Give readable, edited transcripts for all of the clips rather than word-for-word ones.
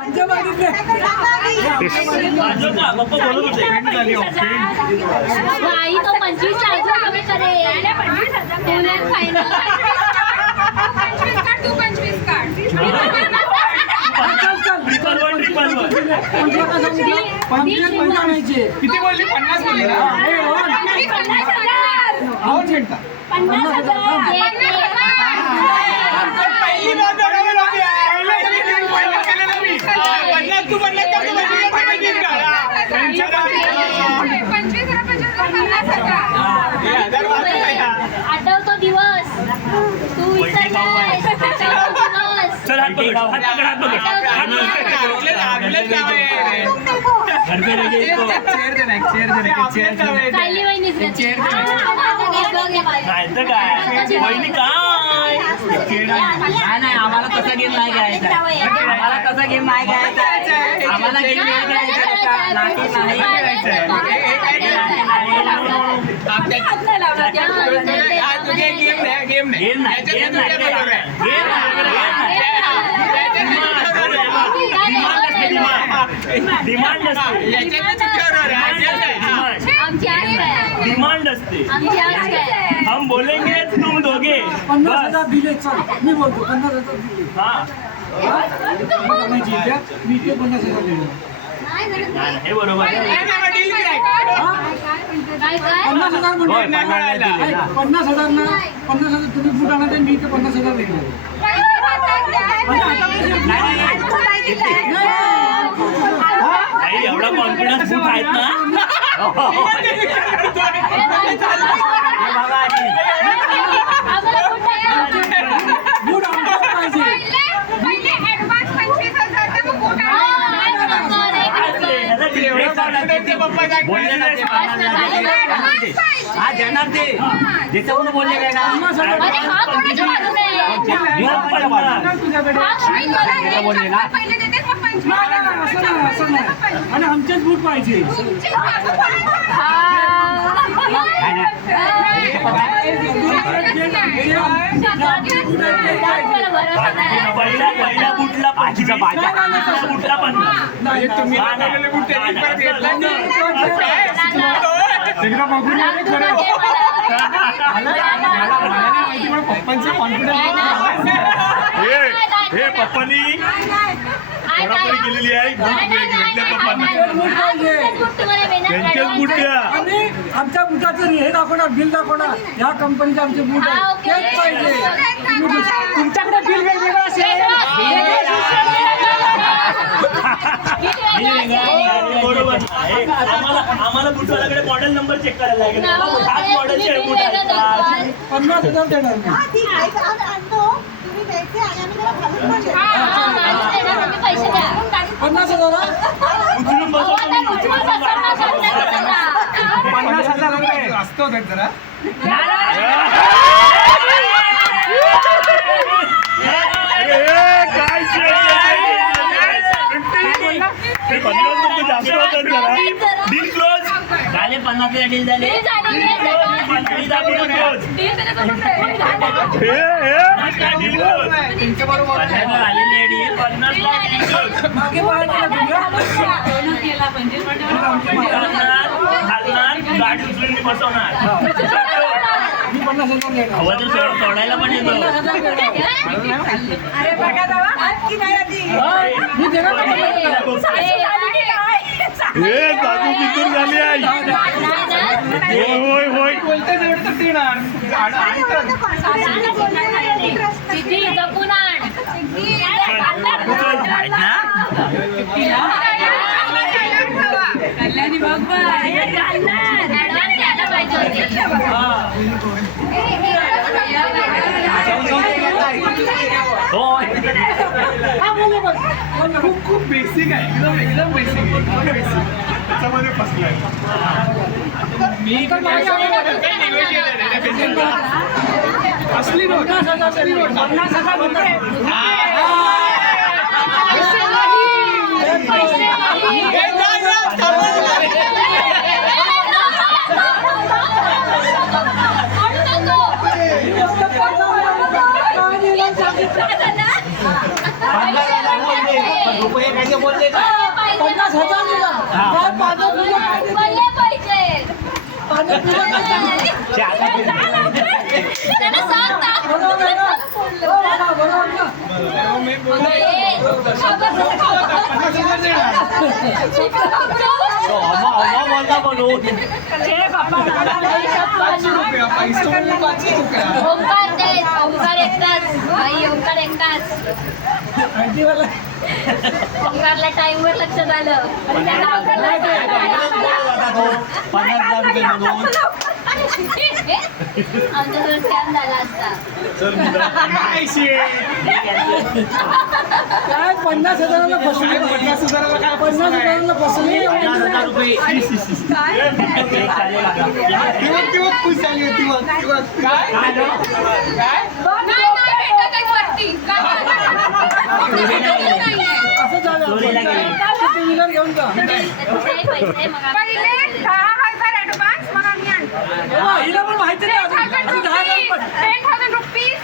आई तो 25,000 कमी करेल. 25,000 फायनल. 25 काढ तू 25 काढ. किती बोलली 50 बोलली ना 50,000. पहिली बात तू बनला आठवतो दिवस तू विसरलायस. चालली वहिनीच नाही आम्हाला तसा गेम नाही घ्यायचा. आम्हाला तसा गेम नाही घ्यायचा. आम्हाला गेम नाही घ्यायचा. डिमांड असते. हम बोलेंगे तुम दोगे. 50,000 दिले. चल मी बोलतो 50,000 दिले. हा मी ते 50,000 दिले. हे बरोबर 50,000 म्हणजे 50,000 ना 50,000 तुम्ही बूट आणा मी ते 50,000 दिले. एवढा कॉन्फिडन्स बूट आहेत ना. बूट आमच्याच पाहिजे. हा देणार ते ज्याच्याकडून बोलले काय ना बोलले ना असं नाही आणि आमचेच बूट पाहिजे. पहिल्या बुटला पाठीचा बुटला पण पप्पांचं कॉन्फिडन्स हे पप्पानी कोणाकडे गेलेली आहे. घेतल्या पप्पांना त्यांचेच बूट द्या. आणि आमच्या बुटाचं हे दाखवणार बिल दाखवणार ह्या कंपनीचे आमचे बूट आहेत तेच पाहिजे. तुमच्याकडे बिल वेगवेगळं असेल. बरोबर. आम्हाला बुटवाल्याकडे मॉडेल नंबर चेक करायला लागेल. हाच मॉडेलचे बूट आहेत. 50,000 देणार मी. 50,000 उचलून बसवतो. 50,000 रुपये असतो जरा जास्त होतात जरा. डील क्लोज झाले 50 डील झाले. आलेली डील 50 मागे पाहायला गाडी उचलून बसवणार. मी 50,000 देणार. हवं तर सोडायला पण येतो. मी देणार ना 50,000. हे जादू किती झाली आहे. होय होय बोलते तेवढं तर देणार कल्याणी बघ खूप बेसिक आहे. एकदम बेसिक त्याच्यामध्ये फसलाय मी. असली नोट 50,000 रुपये. पण रुपये काय बोलले का 50,000 दिला काय पाण्यात पिलं काय ते? पहिले पाहिजे पाण्यात पिलं काय ते? त्याला सांग ना. बरोबर आहे ना? हो बाबा, बरोबर ना? बोलता म्हणून ओंकार दे, ओंकार एकटाच भाई, ओंकार एकटाच. माहितीवाला. ओंकारला टाइमवर लक्षात आलं पण त्याला ओंकारला 50,000 रुपये म्हणून आमच्याजवळ स्कॅम झाला असता. काय 50,000ला फसवली 50,000ला फसवली 50,000 रुपये असं झालं चोरीला गेली. टू व्हीलर घेऊन जा पैसे मग पहिले 10,000 ऍडव्हान्स मग आम्ही आणतो. बाबा, हिला पण माहिती नाही अजून. अजून 10,000 पण. 10,000 रुपीज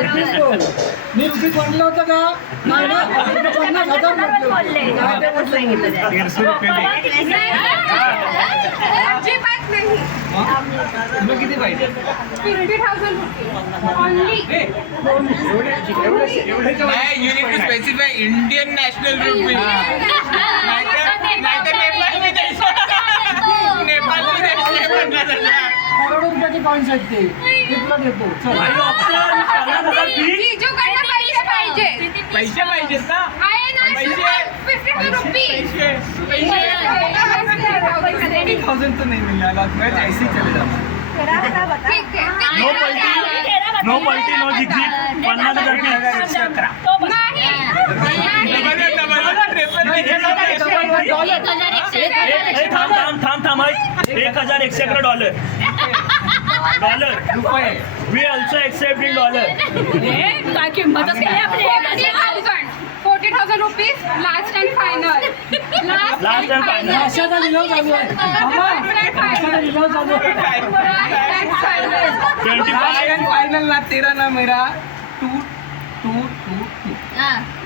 रुपीज बोल. मी रुपीज म्हणलं होतं का नाही ना 50,000 म्हटलं. काय ते म्हटलं? अजिबात नाही. तुला किती पाहिजे 50,000 रुपीज ओनली. नाही, you need to specify Indian national rupee. नेपाळमध्ये द्यायचे 50,000. करोडो रुपयाचे कॉइन्स आहेत ते तिथला देतो चल जीजूकडनं पैसे पाहिजे. पैसे पाहिजेत ना आहे ना पैसे. 50 रुपीज. पैसे 50,000 तो नहीं मिलेगा, मैं ऐसे ही चलेगा. ठीक आहे. नो पलटी नो पलटी नो झिकझिक 50,000 नाही. थांब 1,111 dollar we also accept in dollar. काय किंमतच केली आपली 40,000 rupees last and final. Last and final. अशाचा लिलाव चालू आहे बाबा, अशाचा लिलाव चालू आहे 25 फाइनल ना तेरा ना मेरा 2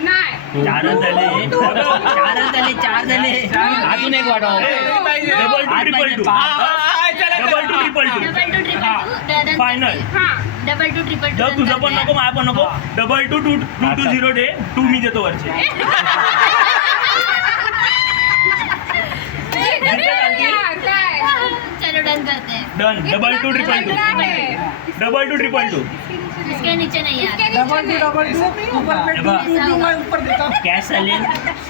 नाही. चार झाले अजून एक वाढव double two triple two final. Double two triple जर तुझं पण नको माझं पण नको 222 दे 2 मी देतो वरचे. चलो डन करते हैं. डन 222 इसके नीचे नहीं यार. डबल टू ऊपर पे टू मैं ऊपर देता हूँ कॅश चालेल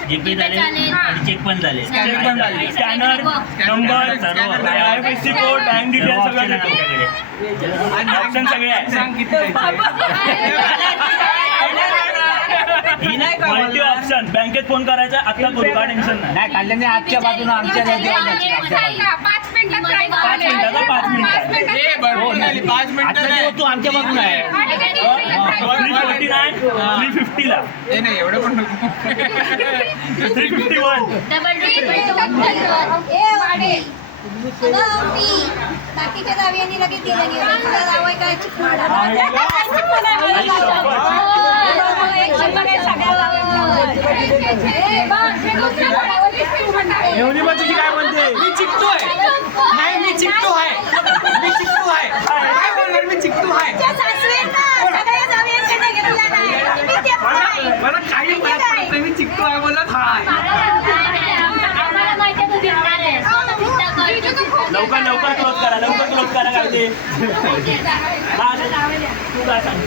जीपे चालेल आणि चेक पण चालेल Check पण चालेल. Scanner number IFSC code bank detail सगळं देतो. ऑप्शन सगळे आहे. सांग किती ही नाही का मल्टी ऑप्शन बँकेत फोन करायचा आता करू का टेन्शन नाही. नाही काढल्याने आजच्या बाजून आमच्या सांगा, 5 मिनिटात प्राईस पाच मिनिटात, कळेल. 5 मिनिटात. 5 मिनिटात. ए, भरपूर झाली 5 मिनिटं आजचा नाही. दिवस तू आमच्या बाजून आहे आणि कधी प्राईस 349 350 ला ए, नाही एवढं पण नको 351. Double two triple two. बाकीच्या दाव्यांनी लगेच दिलं नाही तुला दाव आहे काय एवढी काय म्हणते मी चिकटू आहे नाही मी चिकटू आहे काय बोलणार मी चिकटू आहे मला काही फरक पडत नाही मी चिकटू आहे बोलत हाय आम्हाला माहिती आहे तू जिंकणार आहेस. लवकर क्लोज करा काय ते. तू काय सांग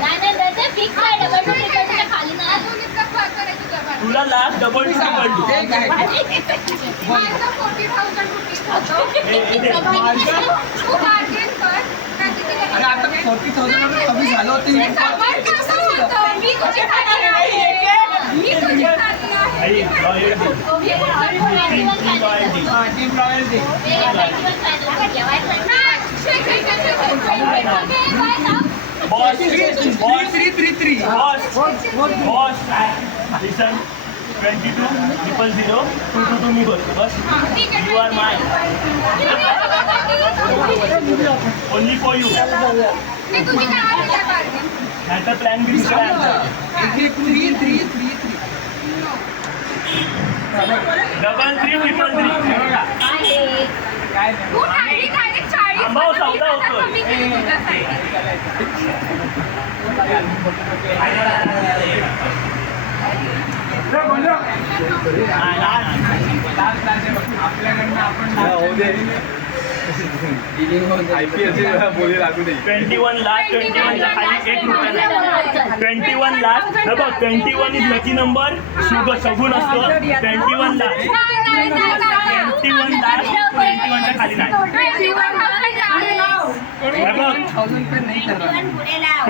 नाही त्याचे फिक्स आहे. डबल टू ट्रिपल टूच्या खाली नाही. तुला लास्ट डबल टू ते काय माझं 40,000 रुपीज होतं. तू bargain कर. अरे आता 40,000 कमी झालं होतं सामान कसं होतं? मी तुझी खाली आहे. मी तुझी खाली आहे. Team royal the boss 3 boss listen 22 000 मी बोलतो बस. You are my only for you. मी तुझी काय bargain. नाहीतर प्लॅन बी दुसरा आहे आमचा. डबल 3 ट्रिपल 3 तू डायरेक्ट 40 आंबाव सौदा होतोय. कमी केली तुझ्यासाठी. बोली लागू दे. 21 लाख 21 च्या खाली 1 रुपया नाही. 21 लाख हे बघ 21 इज लकी नंबर शगुन असतो. 21 लाख 21 लाख 21 च्या खाली नाही. हे बघ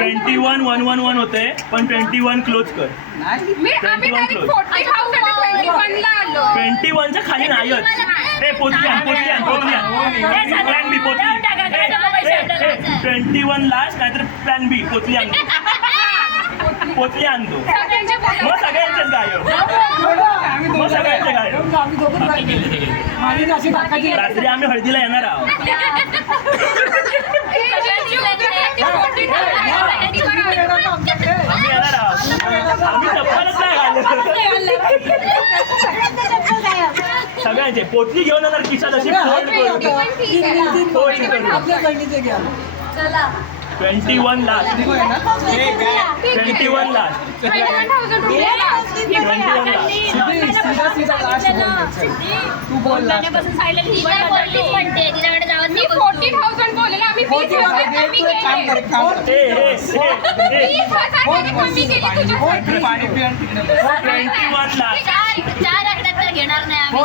21,111 होते पण 21 क्लोज कर. आम्ही डायरेक्ट 40,000 21 ला आलो. 21 च्या खाली नाहीच. ए पोचली आण. प्लॅन बी पोचली. 21 लास्ट नाहीतर प्लॅन बी पोचली आणतो. सगळ्यांचे बोल. मग सगळ्यांचेच गायब. मग सगळ्यांचे गायब. आम्ही दोघं माझी अशी टाकायची. रात्री आम्ही हळदीला येणार आहोत. आम्ही येणार आहोत. आम्ही चप्पलच नाही घालत. सगळ्यांचे पोटली घेऊन येणार खिशात अशी फोल्ड करून. आपल्या बहिणीचे घ्या. 21 लाख 21 लाख 21,000 रुपये. 21 लाख. तू बोल ना. मी 40,000 बोलले. आम्ही 20,000 कमी केले. 20,000 कमी केली तुझ्यासाठी. 21 लाख 4 आकड्यात घेणार नाही आम्ही.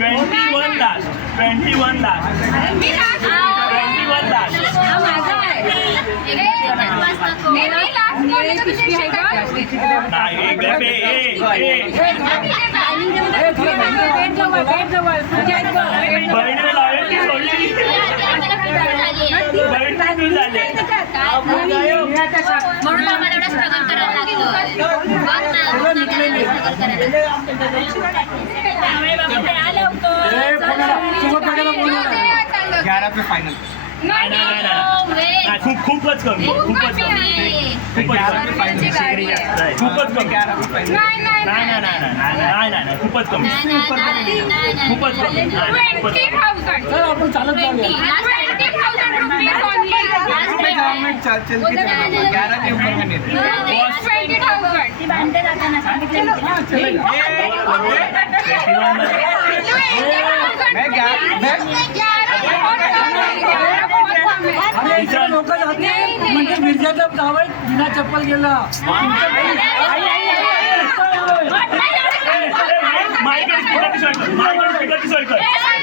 21 लाख 21 लाख मी लास्ट 21 लाख. मी लास्ट बोलले तर तुझे शेतात. नाही एक गप बहिणीने लावेल ती सोडली. बहीण तू झाले. म्हणून आम्हाला एवढा स्ट्रगल करायला लागतो. नाही नाही नाही खूपच कमी. खूपच कमी. खूपच कमी. नाही खूपच कमी. खूपच कमी. 20,000. चल आपण चालत जाऊया. 20,000 रुपीज only. 20,000. ती भांडे जाताना सांगितलं अरे इकडे लोक जाते म्हणजे मिर्जाचा जावई बिना चप्पल गेला.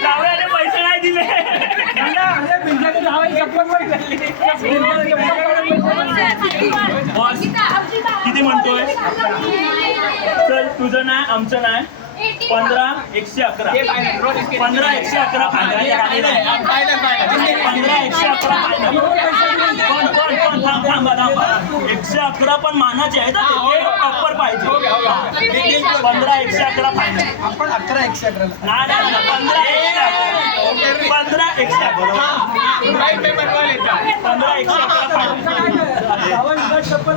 जावयाने पैसे नाही दिले. अरे मिर्जाचा जावई चप्पल बॉस किती म्हणतोय? चल तुझं नाही आमचं नाही. 15 111 15 111 फायनल. 15 111 फायनल. थांबा 111 पण मानाचे आहेत. प्रॉपर पाहिजे. 15 111 फायनल. आपण 11 111 नाही 15 111 15 111 फायनल. चप्पल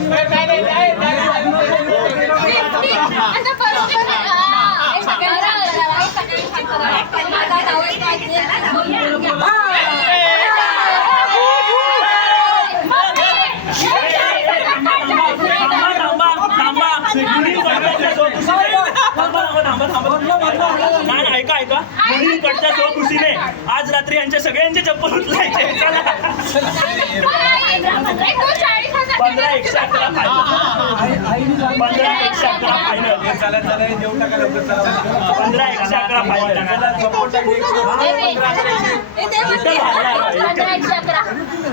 नाही ऐका मुलींकडच्या खुशीने आज रात्री यांच्या सगळ्यांचे चप्पल उचलायचे. चला 15 111 फायनल. 15 111 फायनल. चला देऊ टाका लवकर. 15 111 फायनल.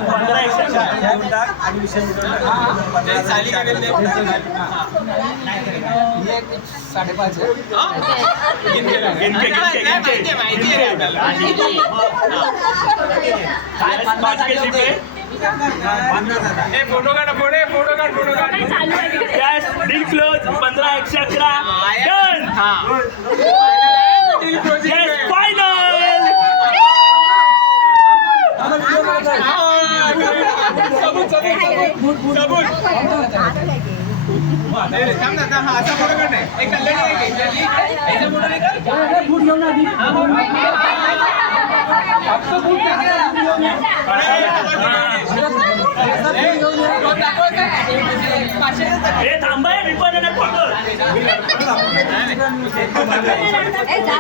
15 111 आणि विषय 5.5 फोटो काढ. Deal close. 15 111 डन. फायनल. सबूत बूट घेऊन आधी हे थांबाय मी पण येणार फोटो ए, जा.